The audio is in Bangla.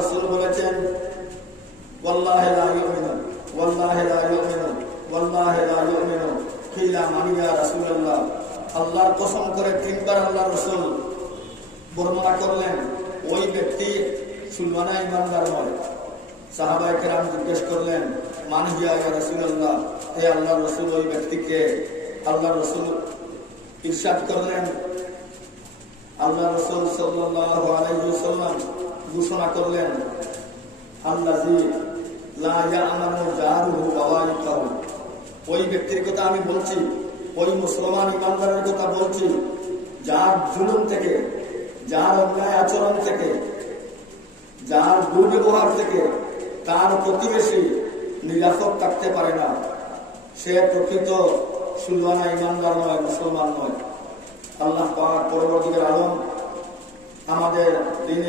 রাসূল বলেছেন, ওয়াল্লাহি লা ইউমিনু ওয়াল্লাহি লা ইউমিনু ওয়াল্লাহি লা ইউমিনু। কিলা মান ইয়া রাসূলুল্লাহ? আল্লাহর কসম করে তিনবার আল্লাহ রাসূল বর্ণনা করলেন, ওই ব্যক্তি মুসলমানা ইমানদার নয়। সাহাবায়ে কেরাম জিজ্ঞেস করলেন, মান হিয়া ইয়া রাসূলুল্লাহ? হে আল্লাহর রাসূল, ওই ব্যক্তিকে? আল্লাহর রাসূল ইরশাদ করলেন, আল্লাহ রাসূল সাল্লাল্লাহু আলাইহি ওয়াসাল্লাম ঘোষণা করলেন, আল্লাযী লা ইয়ামানু জারুহু বাওয়াইকাহু। ওই ব্যক্তির কথা আমি বলছি, ওই মুসলমান ইমানদারের কথা বলছি, যার জুলুম থেকে, যার অন্যায় আচরণ থেকে, যার দুর্ব্যবহার থেকে তার প্রতিবেশী নিরাপদ থাকতে পারে না, সে প্রকৃত মুসলমান ইমানদার নয়, মুসলমান নয়। আল্লাহ পাক পরবর্তীকার আলম আমাদের দিন